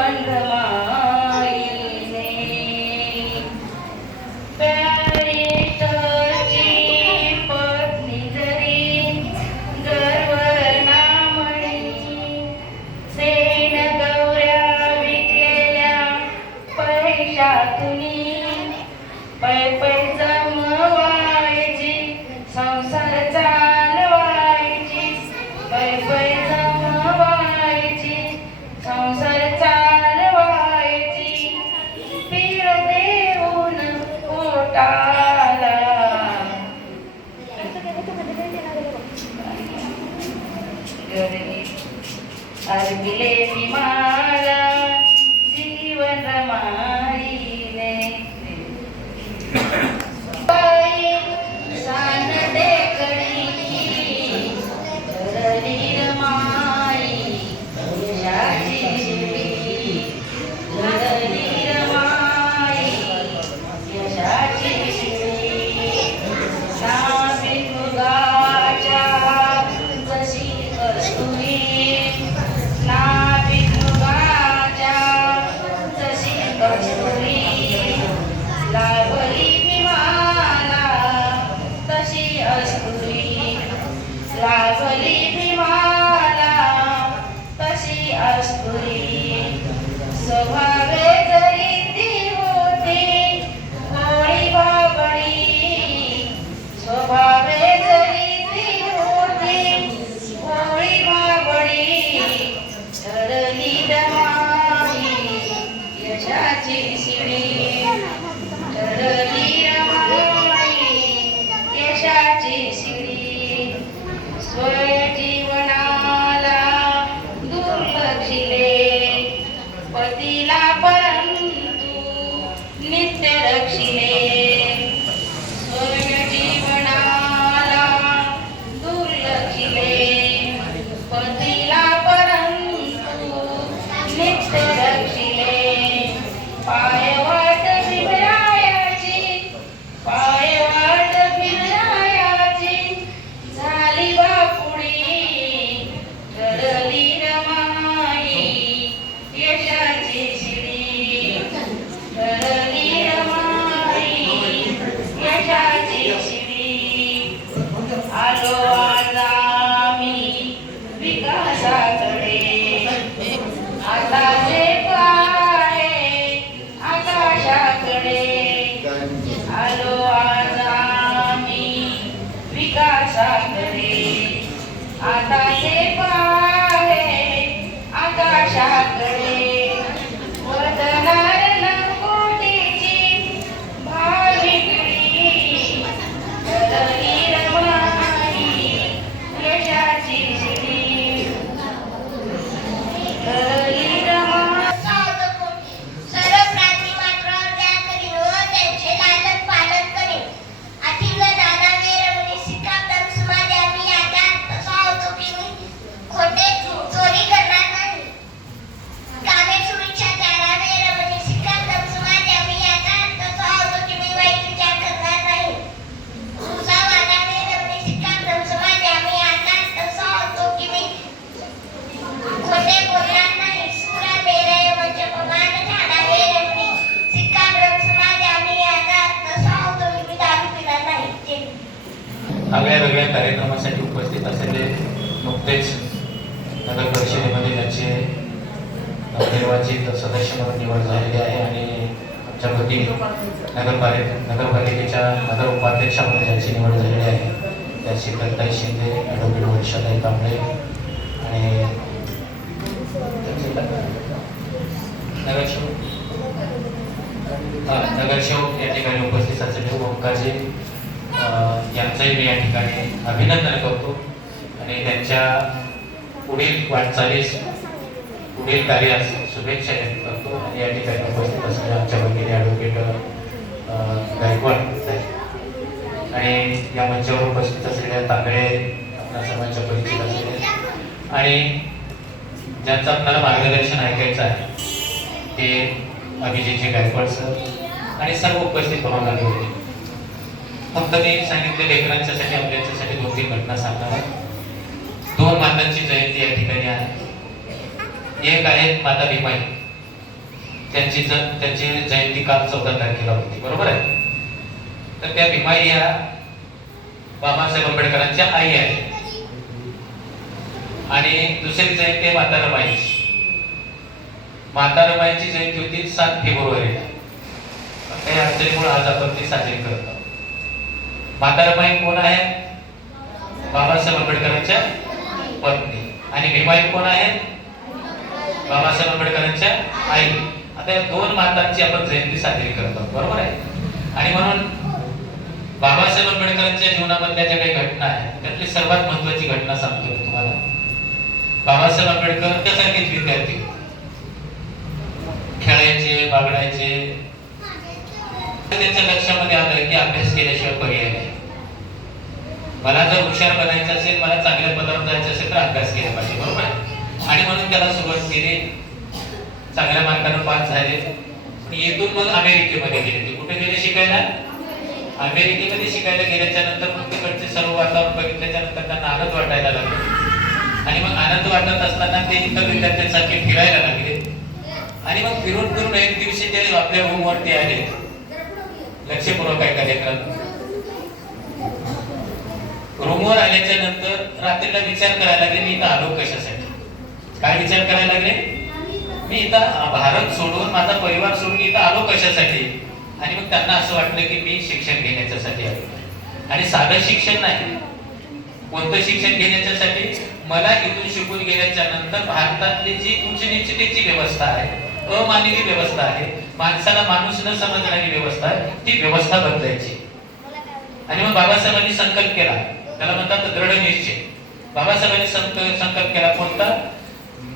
जीवन रमाईने पॅरिस्टरची पत्नी जरी गर्व ना म्हणी सेन गौऱ्या विकलेल्या पैशातुनी पै पै जमवायची संसार चालवायची पै पै जमवायची संसार चालवायची पीळ देऊन पोटाला अर्पिले ती मला जीवन रमाईने सान देखणी धरली रमाई यशाची शिडी धरली रमाई यशाची शिडी नाभिमुगाच्या जशी कस्तुरी नाभिमुगाच्या जशी कस्तुरी लाभली भीमाला तशी अस्तुरी लाभली भीमाला तशी अस्तुरी स्वभावे जरी ती होती भोळी बाबडी स्वभावे जरी ती होती भोळी बाबडी ठरली रमाई यशाची शिडी ठरली रमाई यशाची शिडी स्वजीवनाला दुर्लक्षिले पतीला परंतु नित्य रक्षिले स्वजीवनाला दुर्लक्षिले पतीला परंतु नित्य रक्षिले पायवाट बिबरायाची पायवाट बिबरायाची झाली बापुडी ठरली रमाई यशाची शिडी ठरली रमाई यशाची शिडी आलो आज आम्ही विकासाकडे आता जे पाहे आकाशाकडे आलो आज आम्ही विकासाकडे आता जे पाहे आकाशाकडे वदनार लंगोटीची भावी पिढी ठरली रमाई यशाची शिडी ठरली रमाई सर्व प्राणी मात्रावर दया करीन व त्यांचे लालन पालन करीन अतिव दानावे रमणी सिकांदम समाध्या मी आता तसा होतो की मी खोटे चोरी करणार नाही कामे सुविच्छा त्यागावे रमणी सिकांदम समाध्या मी आता तसा होतो की मी वाईट विचार करणार नाही सुसावादावे रमणी सिकांदम समाध्या मी आता तसा होतो की मी खोटे बोलणार नाही सुरा बेरय म्हणजे पमान ठाणावे रमणी सिकांदम समाध्या मी आता तसा होतो की मी दारू पिणार नाही वेगवेगळ्या कार्यक्रमासाठी उपस्थित असलेले नुकतेच नगर परिषदेमध्ये ज्यांचे निर्वाचित सदस्य म्हणून निवड झालेली आहे आणि आमच्या वतीने नगरपालिकेच्या नगर उपाध्यक्ष म्हणून ज्यांची निवड झालेली आहे त्या शीतलताई शिंदे ॲडव्होकेट वर्षाताई कांबळे आणि नगरसेवक या ठिकाणी उपस्थित असलेले ओंकारजी यांचंही मी या ठिकाणी अभिनंदन करतो आणि त्यांच्या पुढील वाटचालीस पुढील कार्यास शुभेच्छा व्यक्त करतो आणि या ठिकाणी उपस्थित असलेल्या आमच्या भगिनी ॲडव्होकेट गायकवाड आणि या मंचावर उपस्थित असलेल्या तांदळे आपल्या सर्वांच्या परिचित असलेले आणि ज्यांचं आपल्याला मार्गदर्शन ऐकायचं आहे ते अभिजितजी गायकवाड सर आणि सर्व उपस्थित पाहुणे होते. फक्त मी सांगितले लेकरांच्यासाठी आपल्यासाठी 2-3 घटना सांगणार. 2 मातांची जयंती या ठिकाणी आहे. एक आहे माता भीमाई त्यांची जयंती काल 14 तारखेला होती, बरोबर आहे. तर त्या भीमाई या बाबासाहेब आंबेडकरांच्या आई आहे. आणि दुसरी जयंती आहे म्हातारमाईची. म्हातारमाईची जयंती होती 7 फेब्रुवारीला. काही अडचणीमुळे आज आपण ती साजरी करत आहोत. म्हातारमाई कोण आहे? बाबासाहेब आंबेडकरांच्या पत्नी. आणि भीमाई कोण आहे? बाबासाहेब आंबेडकरांच्या आई. आता या दोन मातांची आपण जयंती साजरी करत आहोत, बरोबर आहे. आणि म्हणून बाबासाहेब आंबेडकरांच्या जीवनामधल्या ज्या काही घटना आहेत त्यातली सर्वात महत्वाची घटना सांगतो मी तुम्हाला. बाबासाहेब आंबेडकर त्यासारखेच विद्यार्थी होते. खेळायचे, बागडायचे. त्यांच्या लक्षामध्ये आलं की अभ्यास केल्याशिवाय पर्याय नाही. मला जर हुशार बनायचं असेल, मला चांगल्या पदावर जायचं असेल तर अभ्यास केला पाहिजे, बरोबर आहे. आणि म्हणून त्याला सुरुवात केली. चांगल्या मार्काने पास झाले. येथून मग अमेरिकेमध्ये गेले. ते कुठे गेले शिकायला? अमेरिकेमध्ये शिकायला गेल्याच्या नंतर मग तिकडचे सर्व वातावरण बघितल्याच्या नंतर त्यांना आनंद वाटायला लागला. आणि मग आनंद वाटत असताना ते इतर विद्यार्थ्यांसारखे फिरायला लागले. आणि मग फिरून फिरून एक दिवशी ते आपल्या रूमवरती आले. लक्षपूर्वक ऐका लेकरांनो. रूमवर आल्याच्या नंतर रात्रीला विचार करायला लागले, मी इथं आलो कशासाठी? काय विचार करायला लागले? मी इथं भारत सोडून, माझा परिवार सोडून इथं आलो कशासाठी? आणि मग त्यांना असं वाटलं की मी शिक्षण घेण्याच्यासाठी आलो. आणि साधं शिक्षण नाही. कोणतं शिक्षण घेण्याच्यासाठी? मला इथून शिकून गेल्याच्या नंतर भारतातली जी उच्च नीचतेची व्यवस्था आहे, अमानवी व्यवस्था आहे, माणसाला माणूस न समजणारी व्यवस्था आहे, ती व्यवस्था बदलायची. आणि मग बाबासाहेबांनी संकल्प केला. त्याला म्हणतात दृढ निश्चय. बाबासाहेबांनी संकल्प केला कोणता?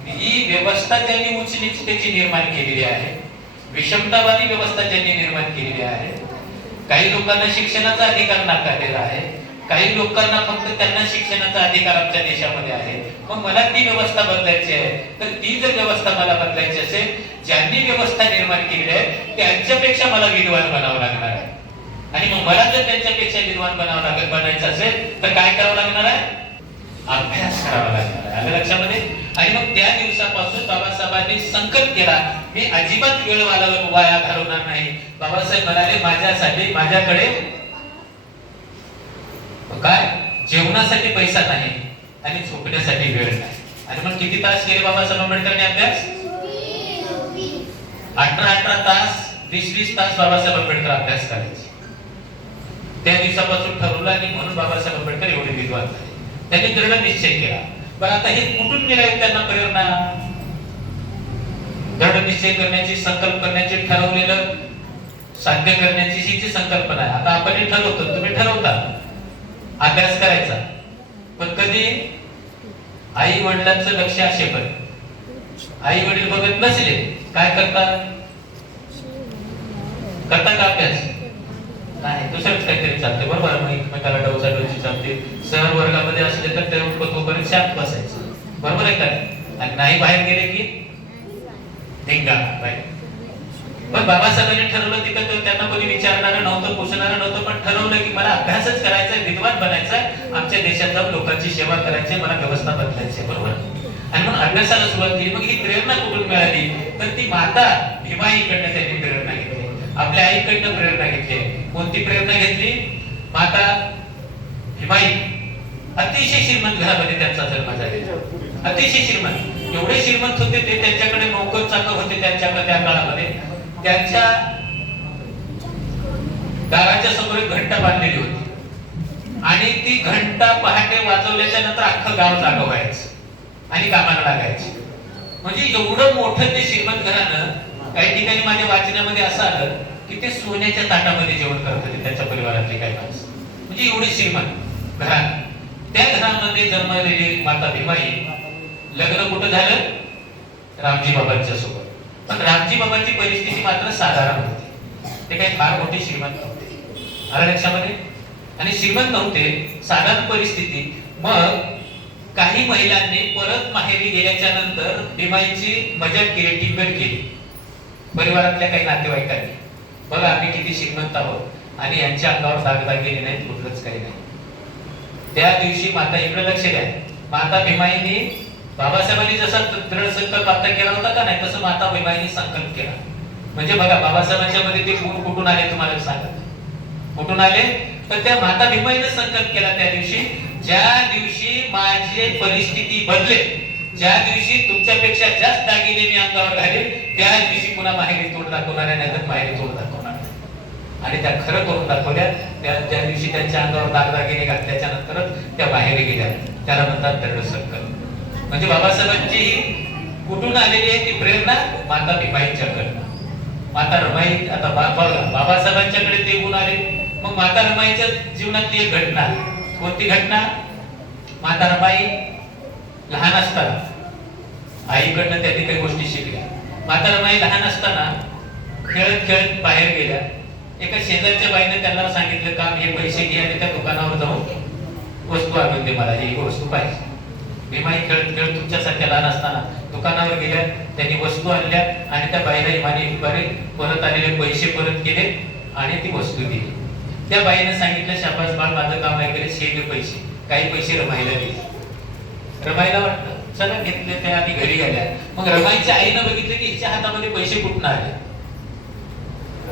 ही व्यवस्था ज्यांनी उच्च नीचतेची निर्माण केलेली आहे, विषमतावादी व्यवस्था ज्यांनी निर्माण केलेली आहे, काही लोकांना शिक्षणाचा अधिकार नाकारलेला आहे, काही लोकांना फक्त त्यांना शिक्षणाचा अधिकार आमच्या देशामध्ये आहे. मग मला ती व्यवस्था बदलायची आहे. तर ती जर व्यवस्था मला बदलायची असेल, ज्यांनी व्यवस्था निर्माण केलेली आहे त्यांच्यापेक्षा मला विद्वान बनावं लागणार आहे. आणि मग मला जर त्यांच्यापेक्षा विद्वान बनायचं असेल तर काय करावं लागणार आहे? अभ्यास करावा लागणार आहे. आलं लक्षामध्ये? आणि मग त्या दिवसापासून बाबासाहेबांनी संकल्प केला, मी अजिबात वेळ वाया घालवणार नाही. बाबासाहेब म्हणाले, माझ्यासाठी माझ्याकडे काय जेवणासाठी पैसा नाही आणि झोपण्यासाठी वेळ नाही. आणि मग किती तास केले बाबासाहेब आंबेडकरांनी अभ्यास? 18 तास, 20 तास बाबासाहेब आंबेडकर अभ्यास करायचे. त्या दिवसापासून ठरवलं आणि म्हणून बाबासाहेब आंबेडकर एवढे विद्वान झाले. त्यांनी दृढ निश्चय केला. पण आता हे कुठून मिळाली त्यांना प्रेरणा? दृढ निश्चय करण्याची, संकल्प करण्याची, ठरवलेलं साध्य करण्याची ही जी संकल्पना आहे. आता आपण हे ठरवतो, तुम्ही ठरवता अभ्यास करायचा, पण कधी आई वडिलांचं लक्ष असेल, आई वडील बघत नसले, काय करतात? करता का अभ्यास? नाही, दुसरंच काहीतरी चालते, बरोबर. मग एकमेकाला डवसाडवची चालते. सहर वर्गामध्ये असले तर तोपर्यंत शांत बसायचं, बरोबर आहे का? आणि नाही बाहेर गेले की धिंगा बाहेर. पण बाबासाहेबांनी ठरवलं तिथं त्यांना कोणी विचारणारं नव्हतं, पुसणारं नव्हतं, पण ठरवलं की मला अभ्यासच करायचा, विद्वान बनायचा, आमच्या देशात जाऊन लोकांची सेवा करायची, मला व्यवस्था बदलायची, बरोबर. आणि मग अभ्यासाला सुरुवात केली. मग ही प्रेरणा कुठून मिळाली? तर ती माता भीमाईकडनं त्यांनी प्रेरणा घेतली, आपल्या आईकडनं प्रेरणा घेतली. कोणती प्रेरणा घेतली? माता भीमाई. अतिशय श्रीमंत घरामध्ये त्यांचा जन्म झालेला, अतिशय श्रीमंत. एवढे श्रीमंत होते ते, त्यांच्याकडे नोकर चाकर होते त्यांच्याकडे. त्या काळामध्ये त्यांच्या दाराच्या समोर एक घंटा बांधलेली होती आणि ती घंटा पहाटे वाजवल्याच्या नंतर अख्खं गाव जागं व्हायचं आणि कामाला लागायचं. म्हणजे एवढं मोठं ते श्रीमंत घराणं. काही ठिकाणी माझ्या वाचनामध्ये असं आलं की ते सोन्याच्या ताटामध्ये जेवण करत होते त्यांच्या परिवारातले काही माणसं. म्हणजे एवढे श्रीमंत घरात. त्या घरामध्ये जन्मलेली माता भीमाई, लग्न कुठं झालं? रामजी बाबांच्या सोबत. पण रामजी बाबांची परिस्थिती मात्र साधारण होती. ते काही फार मोठे श्रीमंत नव्हते, आलं लक्षामध्ये? आणि श्रीमंत नव्हते, साधारण परिस्थिती. मग काही महिलांनी परत माहेरी गेल्याच्या नंतर भीमाईची मजाक केली, टिंगल केली परिवारातल्या काही नातेवाईकांनी. बघा आम्ही किती श्रीमंत आहोत आणि यांच्या अंगावर दागदागिने नाहीत, कुठलंच काही नाही. त्या दिवशी माता, इकडे लक्ष द्या, माता भीमाईनी बाबासाहेबांनी जसा दृढ संकल्प आता केला होता का नाही, तसं माता भीमाईनी संकल्प केला म्हणजे बघा बाबासाहेबांच्या मध्ये ते गुण कुठून आले तुम्हाला सांगा, कुठून आले? तर त्या माता भीमाईने संकल्प केला त्या दिवशी, ज्या दिवशी माझी परिस्थिती बदले, ज्या दिवशी तुमच्यापेक्षा जास्त दागिने मी अंगावर घालेल, त्या दिवशी पुन्हा माहेरी तोड दाखवणार नाही तर माहेरी तोड दाखवणार. आणि त्या खरं करून दाखवल्या. त्या ज्या दिवशी त्यांच्या अंगावर दागदागिने घातल्याच्या नंतरच त्या बाहेर गेल्या. त्याला म्हणतात दृढ संकल्प. म्हणजे बाबासाहेबांची कुठून आलेली आहे ती प्रेरणा? माता भीमाईच्याकडनं. माता रमाई, आता बघा बाबासाहेबांच्याकडे ते गुण आले, मग माता रमाईच्या जीवनातली एक घटना. कोणती घटना? माता रमाई लहान असताना आईकडनं त्यांनी काही गोष्टी शिकल्या. माता रमाई लहान असताना खेळत खेळत बाहेर गेल्या. एका शेजारच्या बाईने त्यांना सांगितलं काम, हे पैसे घे आणि त्या दुकानावर जाऊन वस्तू आणून दे, मला ही वस्तू पाहिजे. भीमाई खेळत खेळत तुमच्यासारख्या लहान असताना दुकानावर गेल्या, त्यांनी वस्तू आणल्या आणि त्या बाईला इमानी परत आलेले पैसे परत केले आणि ती वस्तू दिली. त्या बाईने सांगितलं शाबास बाळ, माझं काम ऐकले, शेत पैसे. काही पैसे रमाईला दिले. रमाईला वाटलं चला घेतले ते आणि घरी गेल्या. मग रमाईच्या आईनं बघितलं की हिच्या हातामध्ये पैसे कुठून आले,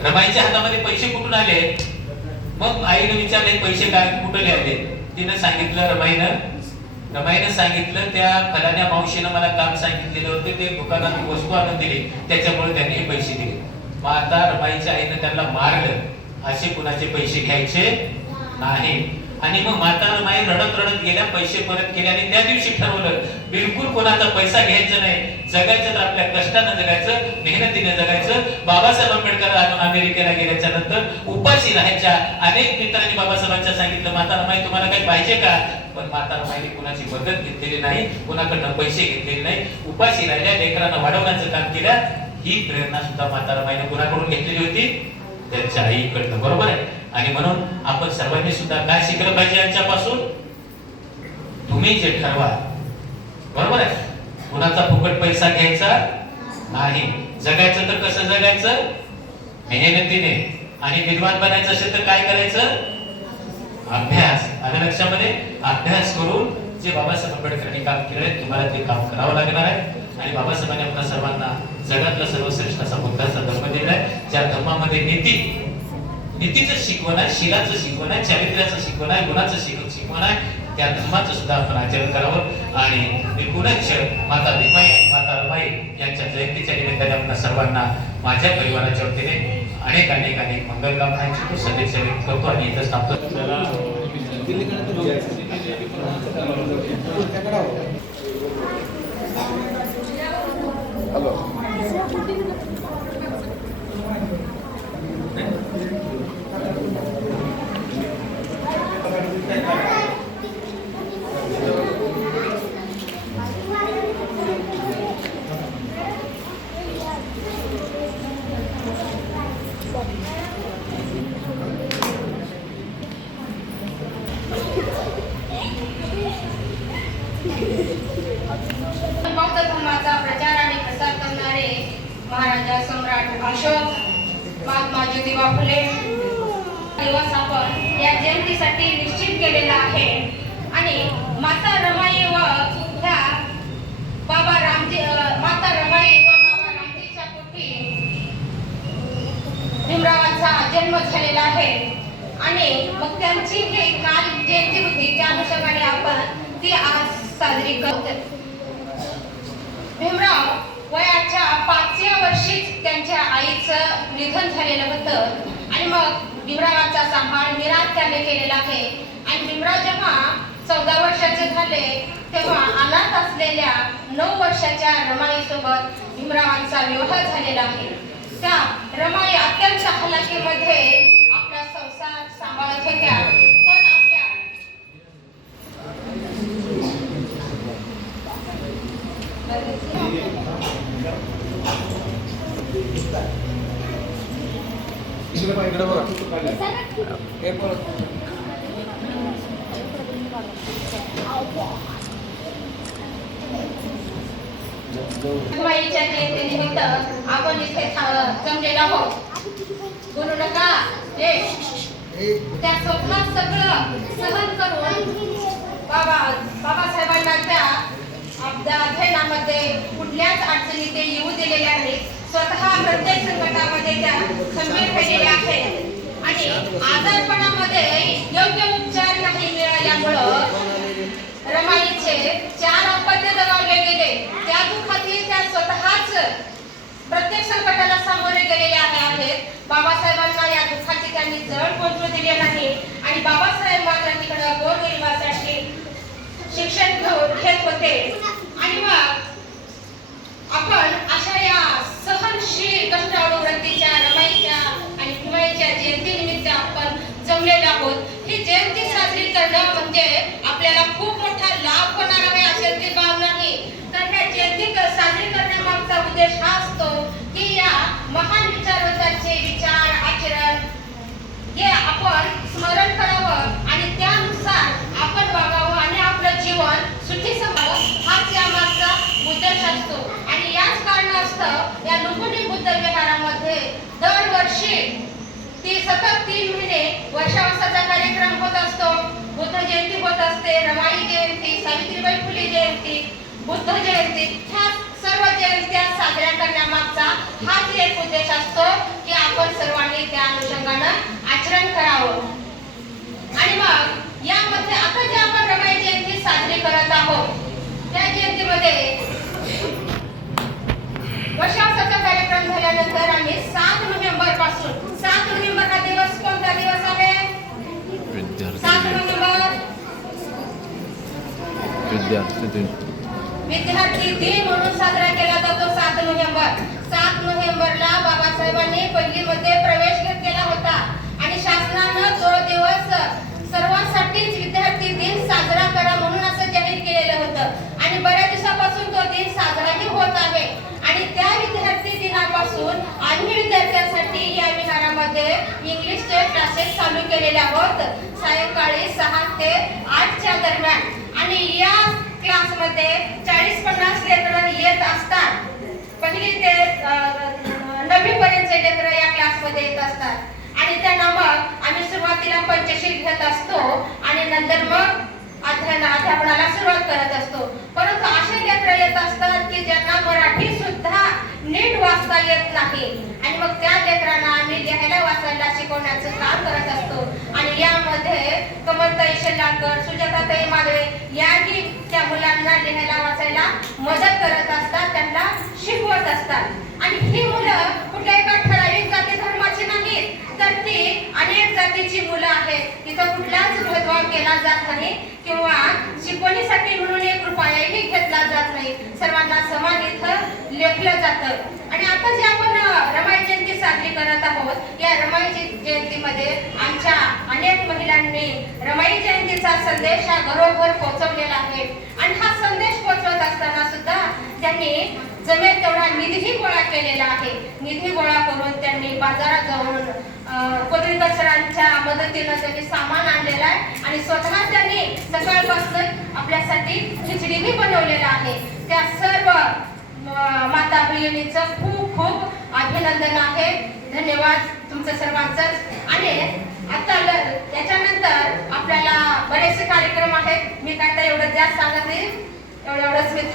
रमाईच्या हातामध्ये पैसे कुठून आले. मग आईने विचारले पैसे काय कुठे आले. तिनं सांगितलं, रमाईनं सांगितलं त्या फलाण्या मावशीनं मला काम सांगितलेलं होते, ते दुकानात वस्तू आणून दिली, त्याच्यामुळे त्यांनी हे पैसे दिले. मग आता रमाईच्या आईनं त्यांना मारलं, असे कुणाचे पैसे घ्यायचे नाही. आणि मग माता रमाई रडत रडत गेल्या, पैसे परत केले आणि त्या दिवशी ठरवलं बिलकुल कोणाचा पैसा घ्यायचा नाही, जगायचं तर आपल्या कष्टानं जगायचं, मेहनतीने जगायचं. बाबासाहेब आंबेडकर अमेरिकेला गेल्याच्या नंतर उपाशी राहायच्या. अनेक मित्रांनी बाबासाहेबांच्या सांगितलं माता रमाई तुम्हाला काही पाहिजे का, पण माता रमाईने कुणाची मदत घेतलेली नाही, कुणाकडनं पैसे घेतलेले नाही, उपाशी राहिल्या, लेकरांना वाढवण्याचं काम केलं. ही प्रेरणा सुद्धा माता रमाईने कुणाकडून घेतलेली होती? त्यांच्या आईकडनं. बरोबर आहे. आणि म्हणून आपण सर्वांनी सुद्धा काय शिकलं पाहिजे यांच्यापासून? तुम्ही जे ठरवा, बरोबर आहे, कुणाचा फुकट पैसा घ्यायचा नाही. जगायचं तर कसं जगायचं? मेहनतीने. आणि विद्वान बनायचं असेल तर काय करायचं? अभ्यास. आणि लक्षामध्ये अभ्यास करून जे बाबासाहेब आंबेडकरांनी काम केलंय तुम्हाला ते काम करावं लागणार आहे. आणि बाबासाहेबांनी आपल्या सर्वांना जगातला सर्वश्रेष्ठ असा बुद्धाचा धर्म दिलाय, ज्या धर्मामध्ये नीतीचं शिकवण आहे, शीलाचं शिकवण आहे, चारित्र्याचं शिकवण आहे, गुणाचं शिकवण आहे. त्या धर्माचं सुद्धा आपण आचरण करावं. आणि पुनश्च माता भीमाई आणि माता रमाई यांच्या जयंतीच्या निमित्ताने आपल्या सर्वांना माझ्या परिवाराच्या वतीने अनेक अनेक अनेक मंगलकामनांची सदिच्छा व्यक्त करतो आणि इथंच थांबतो. बौद्ध धर्माचा प्रचार आणि प्रसार करणारे महाराजा सम्राट अशोक, महात्मा ज्योतिबा फुले दिवस आपण या जयंतीसाठी निश्चित केलेला आहे. आणि माता रमाई व ह्या बाबा रामजीच्या पोटी भीमरावांचा जन्म झालेला आहे. आणि मग त्यांची हे काल जयंती होती, त्या अनुषंगाने आपण ती आज साजरी करतो. भीमराव वयाच्या 5व्या वर्षीच त्यांच्या आईचं निधन झालेलं होतं. आणि मग भीमरावांचा सांभाळ त्याने केलेला आहे. आणि भीमराव जेव्हा 14 वर्षाचे झाले तेव्हा अनाथ असलेल्या 9 वर्षाच्या रमाई सोबत भीमरावांचा विवाह झालेला आहे. त्या रमाई अत्यंत हलाखीमध्ये आपला संसार सांभाळत होत्या. पण आपल्या रमाईच्या जयंतीनिमित्त आपण इथे जमलेलो आहोत. बोलू नका. त्या स्वप्नात सगळं सहन करून बाबासाहेबांना त्या अध्ययनामध्ये कुठल्याच अडचणी ते येऊ दिलेल्या नाहीत. स्वतः प्रत्येक संकटामध्ये त्या खंबीर राहिलेल्या आहेत आणि आजारपणामध्ये योग्य उपचार नाही मिळाल्यामुळं रमाईचे 4 अपत्य दगावले गेले. त्या दुःखातील त्या स्वतःच प्रत्येक संकटाला सामोरे गेलेले आहेत. बाबासाहेबांना या दुःखाची त्यांनी जड पोचू दिली नाही आणि बाबासाहेब मात्र तिकडे गोरगरिबासाठी शिक्षण घेत होते. आणि मग आपण अशा या सहनशील कष्टाळू वृत्तीच्या रमाईच्या आणि भीमाईच्या जयंतीनिमित्त आपण जमलेलो आहोत. ही जयंती साजरी करणं म्हणजे आपल्याला खूप मोठा लाभ होणार आहे अशाची भाव नाही. तर ह्या जयंती साजरी करण्यामागचा उद्देश हा असतो की या महान विचारवंतांचे विचार आचरण हे आपण स्मरण करावं आणि त्यानुसार आपण वागावं आणि आपलं जीवन सुखी समावं हाच या मागचा उद्देश असतो. आणि याच कारणास्तव या लुंबिनी बुद्ध विहारामध्ये दरवर्षी सतत 3 महिने वर्षावसाचा कार्यक्रम होत असतो. बुद्ध जयंती होत असते, रमाई जयंती, सावित्रीबाई फुले जयंती, बुद्ध जयंती, ह्या सर्व जयंत्या साजऱ्या करण्यामागचा हाच एक उद्देश असतो की आपण सर्वांनी त्या अनुषंगानं आचरण करावं. आणि मग यामध्ये आता जे आपण रमाई जयंती साजरी करत आहोत त्या जयंतीमध्ये वर्षावसाचा कार्यक्रम झाल्यानंतर आम्ही 7 नोव्हेंबर पासून 7 नोव्हेंबर हा दिवस कोणता दिवस आहे? 7 नोव्हेंबर विद्यार्थी दिन म्हणून साजरा केला जातो. 7 नोव्हेंबर 7 नोव्हेंबरला बाबासाहेबांनी पहिलीमध्ये प्रवेश घेतलेला होता आणि शासनानं तो दिवस सर्वांसाठीच विद्यार्थी दिन साजरा करा म्हणून असं जाहीर केलेलं होतं आणि बऱ्याच दिवसापासून तो दिन साजराही होत आहे. आणि त्या विद्यार्थी दिनापासून आम्ही विद्यार्थ्यांसाठी या विहारामध्ये इंग्लिशचे क्लासेस चालू केलेले आहोत सायंकाळी 6 ते 8च्या दरम्यान. आणि या क्लासमध्ये 40-50 लेकरं येत असतात. पहिली ते 9वी पर्यंतचे लेकरं या क्लासमध्ये येत असतात आणि त्यांना मग आम्ही सुरुवातीला पंचशील घेत असतो आणि नंतर मग अध्यापनाला सुरुवात करत असतो. परंतु असे लेकरं येत असतात की ज्यांना मराठी सुद्धा नीट वाचता येत नाही आणि मग त्या लेकरांना आम्ही लिहायला वाचायला शिकवण्याचं काम करत असतो. आणि यामध्ये कमलताई शेलारकर, सुजाताताई माधवे याही त्या मुलांना लिहायला वाचायला मदत करत असतात, त्यांना शिकवत असतात. आणि ही मुलं कुठल्या एका ठराविक जाती धर्माची नाहीत तर ती अनेक जातीची मुलं आहेत. तिथं कुठलाच भेदभाव केला जात नाही किंवा शिकवणीसाठी म्हणून 1 रुपयाही घेतला जात नाही. सर्वांना समान इथं लेखलं जातं. आणि आता जे आपण रमाई जयंती साजरी करत आहोत या रमाई जयंतीमध्ये आमच्या अनेक महिलांनी रमाई जयंतीचा संदेश हा घरोघर पोहोचवलेला आहे. आणि हा संदेश पोहोचवत असताना सुद्धा त्यांनी जमेल तेवढा निधीही गोळा केलेला आहे. निधी गोळा करून त्यांनी बाजारात जाऊन कोदळकर सरांच्या मदतीनं त्यांनी सामान आणलेलं आहे आणि स्वतः त्यांनी सकाळपासून आपल्यासाठी खिचडीही बनवलेला आहे. त्या सर्व माता भगिनींचं खूप खूप अभिनंदन आहे. धन्यवाद तुमचं सर्वांचं. आणि आता त्याच्यानंतर आपल्याला बरेचसे कार्यक्रम आहेत. मी काय तर एवढं जास्त सांगत नाही, एवढंच मी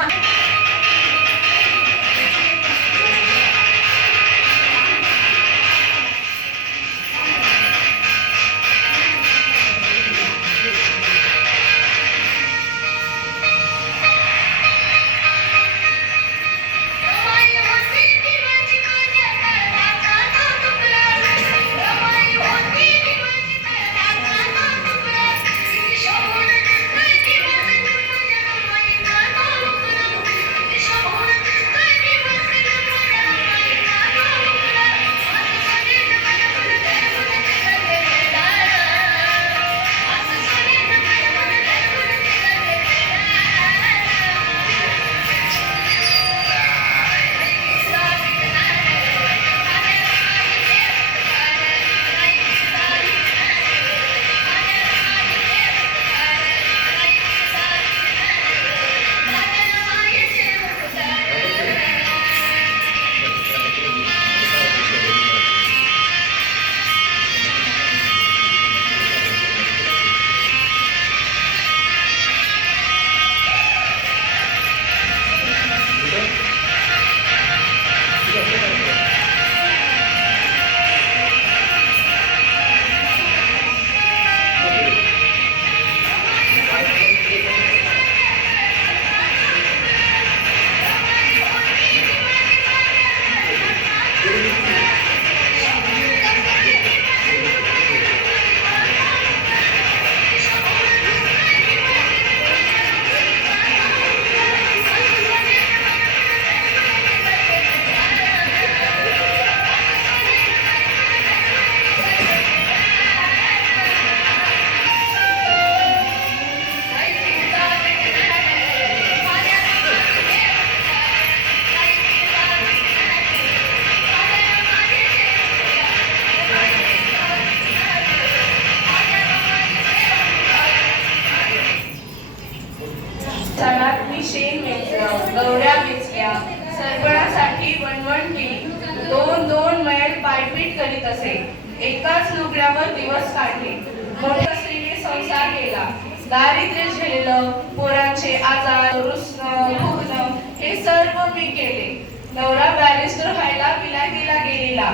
करीत असे. एकाच लुगड्यावर दिवस काढले. मोठ्या स्त्रीने संसार केला. दारिद्र्य झेललं, पोरांचे आजार, रुसणं, भुगणं हे सर्व मी केले. नवरा बॅरिस्टर व्हायला विलायतीला गेलेला.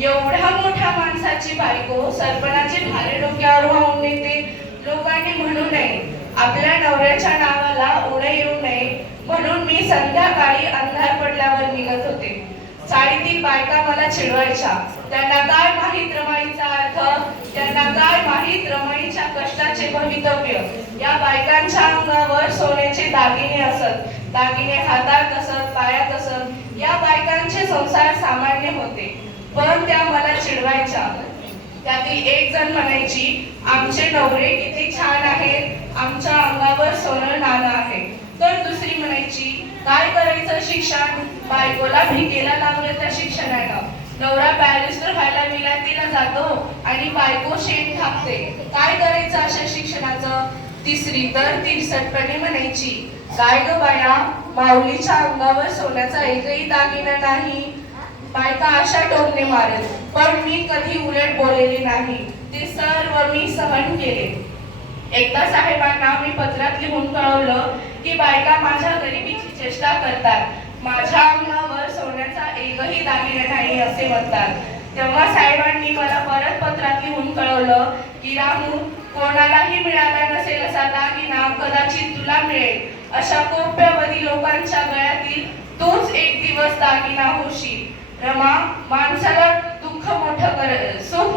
एवढ्या मोठ्या माणसाची बायको सरपणाचे भारे डोक्यावर वाहून नेते. लोकांनी म्हणू नये, आपल्या नवऱ्याच्या नावाला उडे येऊ नये म्हणून मी संध्याकाळी अंधार पडल्यावर निघत होते. चाळीतील बायका मला चिडवायच्या. त्यांना काय माहीत रमाईचा अर्थ, त्यांना काय माहीत रमाईच्या कष्टाचे भवितव्य. या बायकांच्या अंगावर सोन्याचे दागिने असत, दागिने हातात असत, पायात असत. या बायकांचे संसार सामान्य होते, पण त्या मला चिडवायच्या. त्यातील एक जण म्हणायची, आमचे नवरे किती छान आहेत, आमच्या अंगावर सोनं नाणं आहे. तर दुसरी म्हणायची, काय करायचं शिक्षण, बायकोला भिकेला लावलं त्या शिक्षणानं. नवरा बॅरिस्टर व्हायला विलायतीला जातो आणि बायको शेण थापते, काय करायचं अशा शिक्षणाचं. तिसरी तर तिरसटपणे म्हणायची, काय ग बाया, माऊलीच्या अंगावर सोन्याचा एकही दागिना नाही. बायका अशा टोमणे मारत, पण मी कधी उलट बोललेली नाही. ते सर्व मी सहन केले. एकदा साहेबांना मी पत्रात लिहून कळवलं की बायका माझ्या गरिबीची चेष्टा करतात, माझ्या अंगावर सोन्याचा एकही दागिना नाही असे म्हणतात. तेव्हा साहेबांनी मला परत पत्रात लिहून कळवलं की रामू, कोणालाही मिळाला नसेल असा दागिना कदाचित तुला मिळेल. अशा कोट्यवधी लोकांच्या गळ्यातील तोच एक दिवस दागिना होशील. रमा, माणसाला सुख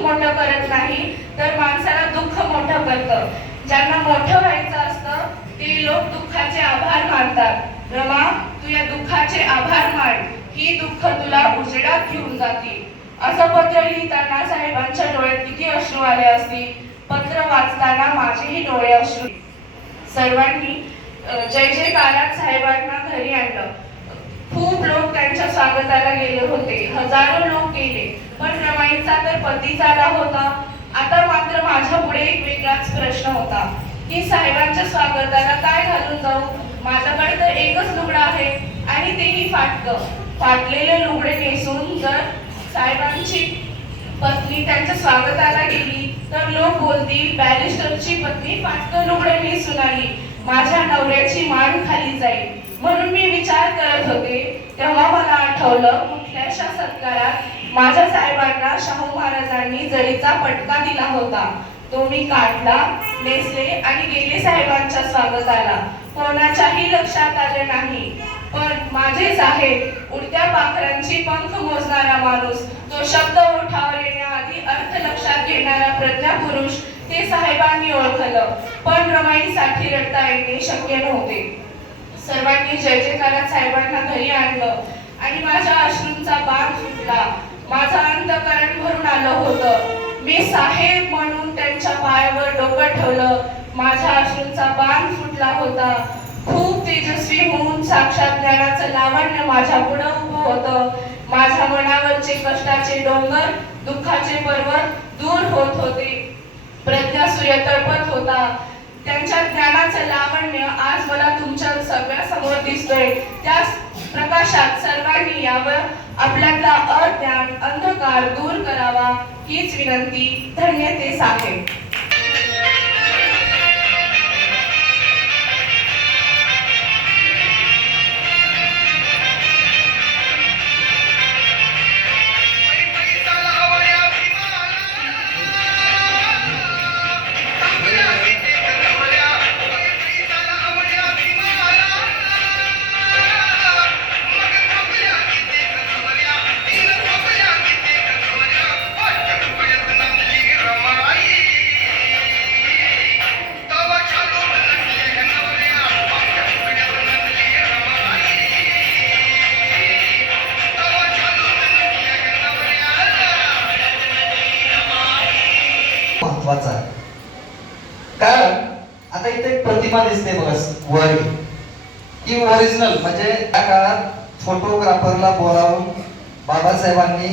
मोठं करत नाही, तर माणसाला दुःख मोठं करतं. ज्यांना मोठं व्हायचं असतं ते लोक दुःखाचे आभार मानतात. रमा, तू या दुःखाचे आभार मान, ही दुःख तुला उजेडात घेऊन जातील. असं पत्र लिहिताना साहेबांच्या डोळ्यात किती अश्रू आले असतील. पत्र वाचताना माझेही डोळे अश्रू. सर्वांनी जय जयकारात साहेबांना घरी आणलं. खूप लोक त्यांच्या स्वागताला गेले होते. हजारो लोक गेले, पण रमाईचा तर पती आला होता. आता मात्र माझ्या पुढे एक वेगळाच प्रश्न होता की साहेबांच्या स्वागताला काय घालून जाऊ. माझ्याकडे तर एकच लुगडं आहे आणि तेही फाटकं. फाटलेले लुगडे नेसून जर साहेबांची पत्नी त्यांच्या स्वागताला गेली तर लोक बोलतील, बॅरिस्टरची पत्नी फाटकं लुगडे नेसून आली, माझ्या नवऱ्याची मान खाली जाईल. म्हणून मी विचार करत होते. तेव्हा मला आठवलं, कुठल्याशा सत्कारात माझ्या साहेबांना शाहू महाराजांनी जरीचा पटका दिला होता. तो मी काढला, नेसले आणि गेले साहेबांच्या स्वागताला. कोणाच्याही लक्षात आले नाही, पण माझे साहेब उडत्या पाखरांची पंख मोजणारा माणूस, तो शब्द ओठावर येण्याआधी अर्थ लक्षात घेणारा प्रज्ञा पुरुष, ते साहेबांनी ओळखलं. पण रमाईसाठी रडता येणे शक्य नव्हते. सर्वांनी जय जयकारात साहेबांना घरी आणलं आणि माझ्या अश्रूंचा बाण फुटला. माझं अंतःकरण भरून आलं होतं. मी साहेब म्हणून त्यांच्या पायावर डोकं ठेवलं. माझ्या अश्रूंचा बाण फुटला होता. खूप तेजस्वी होऊन साक्षात ज्ञानाचं लावण्य माझ्या पुढे उभं होतं. माझ्या मनावरचे कष्टाचे डोंगर, दुःखाचे पर्वत दूर होत होते. प्रज्ञा सूर्य तळपत होता. त्यांच्या ज्ञानाचं लावण्य आज मला तुमच्या सगळ्या समोर दिसतोय. त्या प्रकाशात सर्वांनी यावर आपल्यातला अज्ञान, अंधकार दूर करावा हीच विनंती. धन्य ते साहेब. महत्वाचा आहे. कारण आता इथे एक प्रतिमा दिसते बघा वर, की ओरिजिनल म्हणजे त्या काळात फोटोग्राफरला बोलावून बाबासाहेबांनी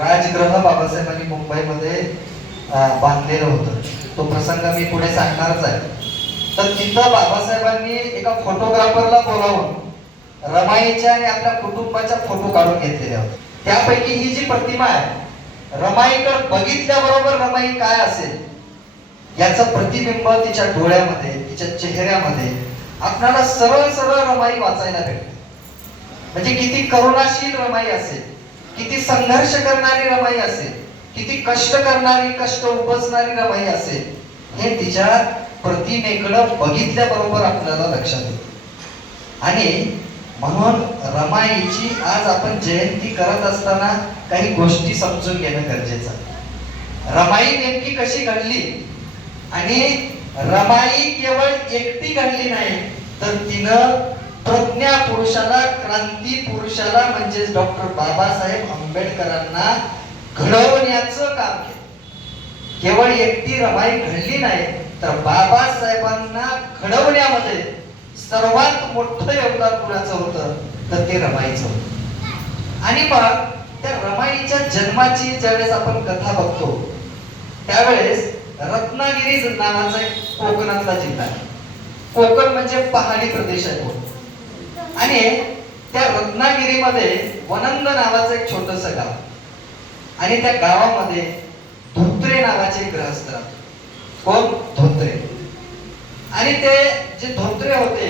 राजगृह बाबासाहेबांनी मुंबईमध्ये बांधलेलं होतं. तो प्रसंग मी पुढे सांगणारच आहे. तर तिथं बाबासाहेबांनी एका फोटोग्राफरला बोलावून रमाईच्या आणि आपल्या कुटुंबाच्या फोटो काढून घेतलेले होते. त्यापैकी ही जी प्रतिमा आहे रमाईकडे बघितल्याबरोबर रमाई काय असेल याचं प्रतिबिंब तिच्या डोळ्यामध्ये, तिच्या चेहऱ्यामध्ये आपल्याला सरळ सरळ रमाई वाचायला भेटते. म्हणजे किती करुणाशील रमाई असेल, किती संघर्ष करणारी रमाई असेल, किती कष्ट करणारी, कष्ट उपसणारी रमाई असेल, हे तिच्या प्रतिमेकडं बघितल्याबरोबर आपल्याला लक्षात येते. आणि म्हणून रमाईची आज आपण जयंती करत असताना काही गोष्टी समजून घेणं गरजेचं आहे. रमाई नेमकी कशी घडली, आणि रमाई केवळ एकटी घडली नाही, तर तिनं प्रज्ञा पुरुषाला, क्रांती पुरुषाला म्हणजे डॉक्टर बाबासाहेब आंबेडकरांना घडवण्याचं काम केलं. केवळ एकटी रमाई घडली नाही, तर बाबासाहेबांना घडवण्यामध्ये सर्वात मोठं योगदान कुणाचं होतं, तर ते रमाईचं होतं. आणि मग त्या रमाईच्या जन्माची ज्यावेळेस आपण कथा बघतो, त्यावेळेस रत्नागिरी नावाचा एक कोकणातला जिल्हा आहे. कोकण म्हणजे पहाडी प्रदेश आहे तो. आणि त्या रत्नागिरीमध्ये वनंद नावाचं एक छोटस गाव, आणि त्या गावामध्ये धोत्रे नावाचे ग्रहस्थ राहतो. कोण? धोत्रे. आणि ते जे धोत्रे होते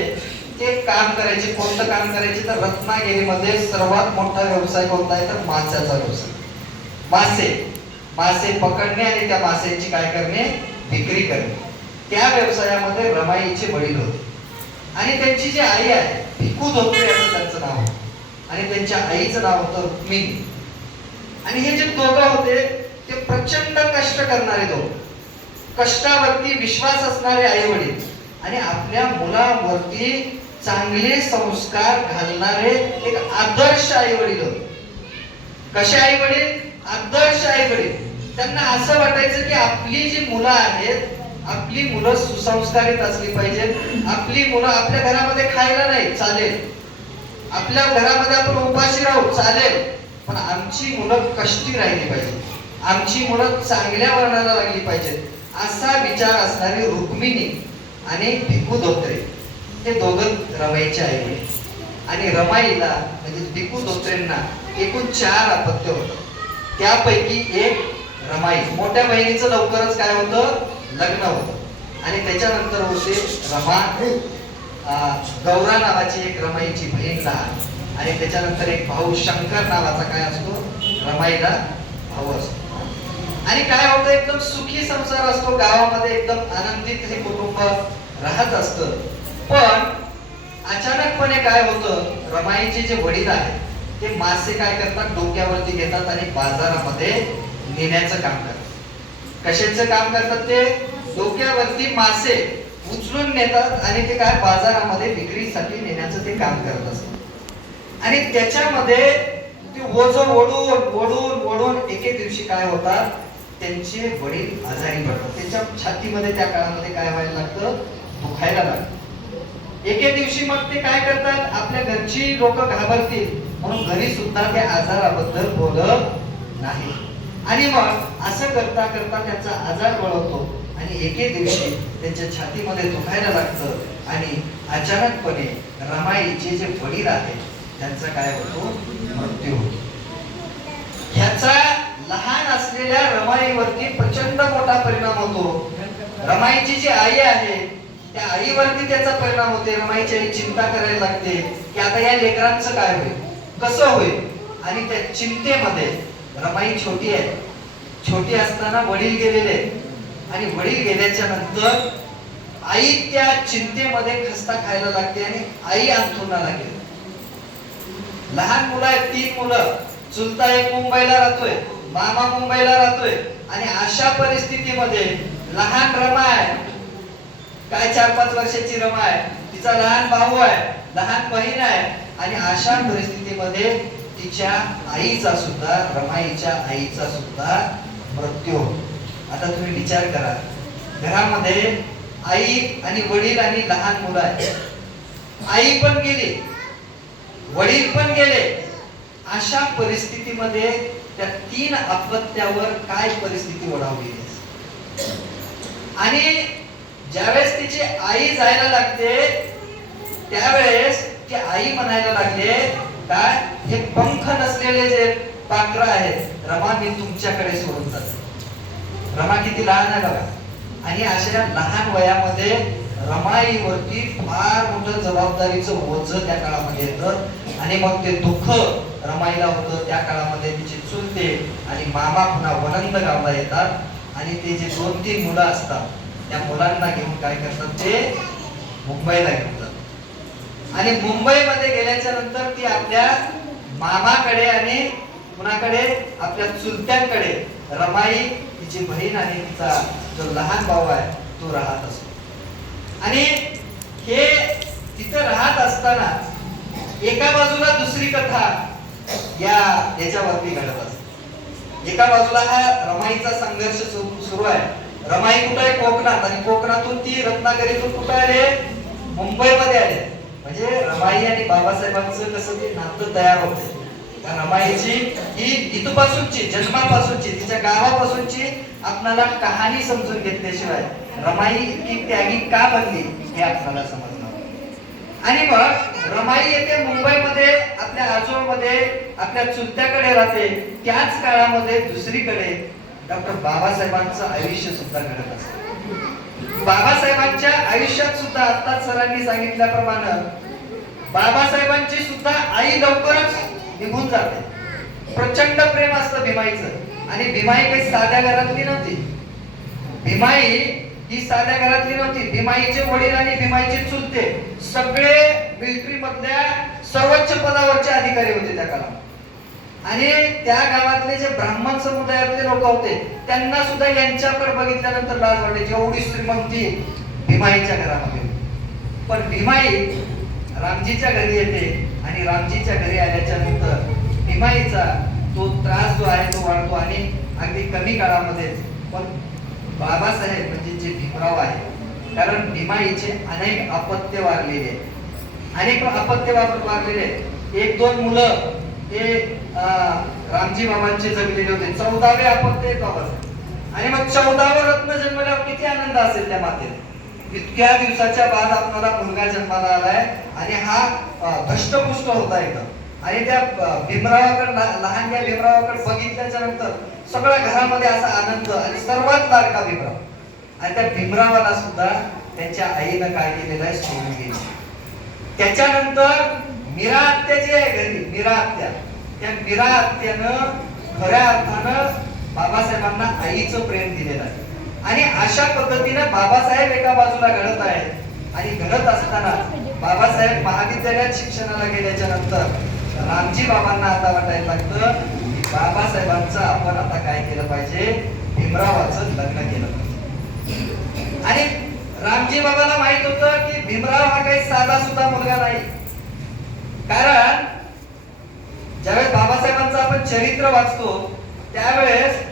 ते काम करायचे. कोणतं काम करायचे, तर रत्नागिरीमध्ये सर्वात मोठा व्यवसाय कोणता आहे, तर माशाचा व्यवसाय. मासे पकडणे आणि त्या माशांची काय करणे, विक्री करणे. त्या व्यवसायामध्ये रमाईचे वडील होते. आणि त्यांची जी आई आहे, भिकू धोत्रे असं त्यांचं नाव होतं, आणि त्यांच्या आईचं नाव होतं रुक्मिणी. आणि हे जे दोघं होते ते प्रचंड कष्ट करणारे दोघं, कष्टावरती विश्वास असणारे आई वडील, आणि आपल्या मुलावरती चांगले संस्कार घालणारे एक आदर्श आई वडील होते. कसे आई वडील? आदर्श आई वडील. त्यांना असं वाटायचं की आपली जी मुलं आहेत, आपली मुलं सुसंस्कारित असली पाहिजेत. आपली मुलं आपल्या घरामध्ये खायला नाही चालेल, आपल्या घरामध्ये आपण उपाशी राहू चालेल, पण आमची मुलं कष्टी राहिली पाहिजे, आमची मुलं चांगल्या वर्णाला लागली पाहिजेत, असा विचार असणारी रुक्मिणी आणि भिकू धोत्रे हे दोघं रमाईचे आई वडील. आणि रमाईला म्हणजे भिकू धोत्रेंना एकूण 4 अपत्य होतं. त्यापैकी एक रमाई. मोठ्या बहिणीचं लवकरच काय होतं, लग्न होतं. आणि त्याच्यानंतर होते रमा, गौरा नावाची एक रमाईची बहीण लहान, आणि त्याच्यानंतर एक भाऊ शंकर नावाचा काय असतो, रमाईला भाऊ असतो. आणि काय होतं, एकदम सुखी संसार असतो गावामध्ये, एकदम आनंदित हे कुटुंब राहत असतं. पण अचानकपणे काय होतं, रमाईचे जे वडील आहेत ते मासे काय करतात, डोक्यावरती घेतात आणि बाजारामध्ये नेण्याचं काम करतात. कशाचं काम करतात ते? डोक्यावरती मासे उचलून नेतात आणि ते काय बाजारामध्ये विक्रीसाठी नेण्याचं ते काम करत असतात. आणि त्याच्यामध्ये ते ओझं ओढून एके दिवशी काय होतात, त्यांचे वडील आजारी पडतात. त्यांच्या छातीमध्ये त्या काळामध्ये काय व्हायला लागतं, दुखायला लागतं. एके दिवशी मग ते काय करतात, आपल्या घरची लोक घाबरतील म्हणून घरी सुद्धा त्या आजाराबद्दल बोलत नाही. आणि मग असं करता करता त्यांचा आजार बळवतो, आणि एके दिवशी त्यांच्या छातीमध्ये दुखायला लागतं, आणि अचानकपणे रमाईचे जे वडील आहेत त्यांचा काय होतो, मृत्यू होतो. ह्याचा लहान असलेल्या रमाईवरती प्रचंड मोठा परिणाम होतो. रमाईची जी आई आहे त्या आईवरती त्याचा परिणाम होते. रमाईची आई चिंता करायला लागते की आता या लेकरांचं काय होईल, कसं होईल. आणि त्या चिंतेमध्ये रमाई छोटी आहे. छोटी असताना वडील गेलेले, आणि वडील गेल्याच्या नंतर आई त्या चिंतेमध्ये खस्ता खायला लागते, आणि आई अंथरुणाला गेली. लहान मुलं आहेत, 3 मुलं. चुलता एक मुंबईला राहतोय, मामा मुंबईला राहतोय, आणि अशा परिस्थितीमध्ये लहान रमा आहे, काय 4-5 वर्षाची रमा आहे, तिचा लहान भाऊ आहे, लहान बहीण आहे, आणि अशा परिस्थितीमध्ये तिच्या आईचा सुद्धा, रमाईच्या आईचा सुद्धा मृत्यू होतो. आता तुम्ही विचार करा, घरामध्ये आई आणि वडील आणि लहान मुलं आहेत. आई पण गेली, वडील पण गेले. अशा परिस्थितीमध्ये त्या 3 अपत्यावर काय परिस्थिती ओढावली. आणि ज्यावेळेस तिची आई जायला लागते त्यावेळेस ती आई म्हणायला लागले, काय हे पंख नसलेले जे पाखरं आहेत, रमा मी तुमच्याकडे सोडून जातो. रमा किती लहान आहे बघा. आणि अशा लहान वयामध्ये रमाईवरती फार मोठं जबाबदारीचं ओझं त्या काळामध्ये येतं आणि मग ते दुःख रमाईला होतं. त्या काळामध्ये तिची चुलते आणि मामा पुन्हा वनंद गावला येतात आणि ते जे 2-3 मुलं असतात त्या मुलांना घेऊन काय करतात, ते मुंबईला घेऊन जातात. आणि मुंबईमध्ये गेल्याच्या नंतर ती आपल्या मामाकडे आणि कुणाकडे, आपल्या चुलत्यांकडे रमाई, तिची बहीण आणि तिचा जो लहान भाऊ आहे तो राहत असतो. आणि हे तिथं राहत असताना एका बाजूला दुसरी कथा याच्यावरती घडत असते. एका बाजूला हा रमाईचा संघर्ष सुरू आहे. रमाई कुठं आहे, कोकणात. आणि कोकणातून ती रत्नागिरीतून कुठं आले, मुंबईमध्ये आले. म्हणजे रमाई आणि बाबासाहेबांचं कसं ते नातं तयार होते. कारण रमाईची ही इथपासूनची, जन्मापासूनची, तिच्या गावापासूनची आपल्याला कहाणी समजून घेतल्याशिवाय रमाई इतकी त्यागी का बनली हे आपल्याला समजणार. आणि मग रमाई येते मुंबईमध्ये, आपल्या आजोळमध्ये आपल्या चुलत्याकडे राहते. त्याच काळामध्ये दुसरीकडे डॉक्टर बाबासाहेबांचं आयुष्य सुद्धा घडत असतं. बाबासाहेबांच्या आयुष्यात सुद्धा आता सरांनी सांगितल्याप्रमाणे बाबासाहेबांची सुद्धा आई लवकरच निघून जाते. प्रचंड प्रेम असतं भीमाईचं. आणि भीमाई काही साध्या घरातली नव्हती. भीमाई ही साध्या घरातली नव्हती. भीमाईचे वडील आणि भीमाईचे चुलते सगळे मिलिटरी मधल्या सर्वोच्च पदावरचे अधिकारी होते त्या काळात. आणि त्या गावातले जे ब्राह्मण समुदायातले लोक होते त्यांना सुद्धा यांच्याकडे बघितल्यानंतर लाज वाटायची. एवढी श्रीमंती भीमाईच्या घरामध्ये. पण भीमाई रामजीच्या घरी येते आणि रामजीच्या घरी आल्याच्या नंतर भीमाईचा तो त्रास जो आहे तो वाढतो. आणि अगदी कमी काळामध्ये पण बाबासाहेब म्हणजे जे भीमराव आहे, कारण भीमाईचे अनेक अपत्य वारलेले, अनेक अपत्य वारलेले. 1-2 मुलं हे रामजी बाबांचे जगलेले होते. 14वे अपत्य बाबासाहेब. आणि मग 14वं रत्न जन्मल्यावर किती आनंद असेल त्या मातेला. इतक्या दिवसाच्या बाद आपल्याला मुलगा जन्माला आलाय आणि हा धष्टपुष्ट होता एकदम. आणि त्या भीमरावाकडे, लहानग्या भीमरावाकडे बघितल्याच्या नंतर सगळ्या घरामध्ये असा आनंद. आणि सर्वात लाडका भीमराव. आणि त्या भीमरावाला सुद्धा त्यांच्या आईनं काय केलेलं आहे, सोडून गेली. त्याच्यानंतर मीरा आत्या जी आहे घरी, मीरा आत्या, त्या मीरा आत्यानं खऱ्या अर्थानं बाबासाहेबांना आईचं प्रेम दिलेलं आहे. आणि अशा पद्धतीने बाबासाहेब एका बाजूला घडत आहेत. आणि घडत असताना बाबासाहेब महाविद्यालयात शिक्षणाला गेल्याच्या नंतर रामजी बाबांना आता वाटायला लागतं की बाबासाहेबांचं आपण आता काय केलं पाहिजे, भीमरावाचं लग्न केलं पाहिजे. आणि रामजी बाबाला माहित होतं की भीमराव हा काही साधा सुद्धा मुलगा नाही. कारण ज्यावेळेस बाबासाहेबांचं आपण चरित्र वाचतो त्यावेळेस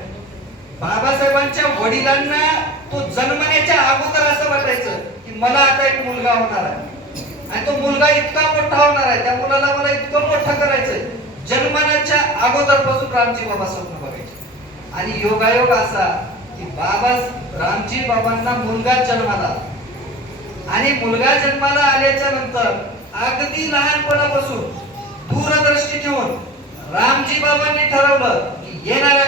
बाबासाहेबांच्या वडिलांना तो जन्मण्याच्या अगोदर असं वाटायचं की मला आता एक मुलगा होणार आहे आणि तो मुलगा इतका मोठा होणार आहे, त्या मुलाला मला इतकं मोठं करायचंय. जन्मण्याच्या अगोदरपासून रामजी बाबा स्वप्न बघायचे. आणि योगायोग असा की रामजी बाबांना मुलगा जन्माला, आणि मुलगा जन्माला आल्याच्या नंतर अगदी लहानपणापासून दूरदृष्टी ठेवून रामजी बाबांनी ठरवलं की येणाऱ्या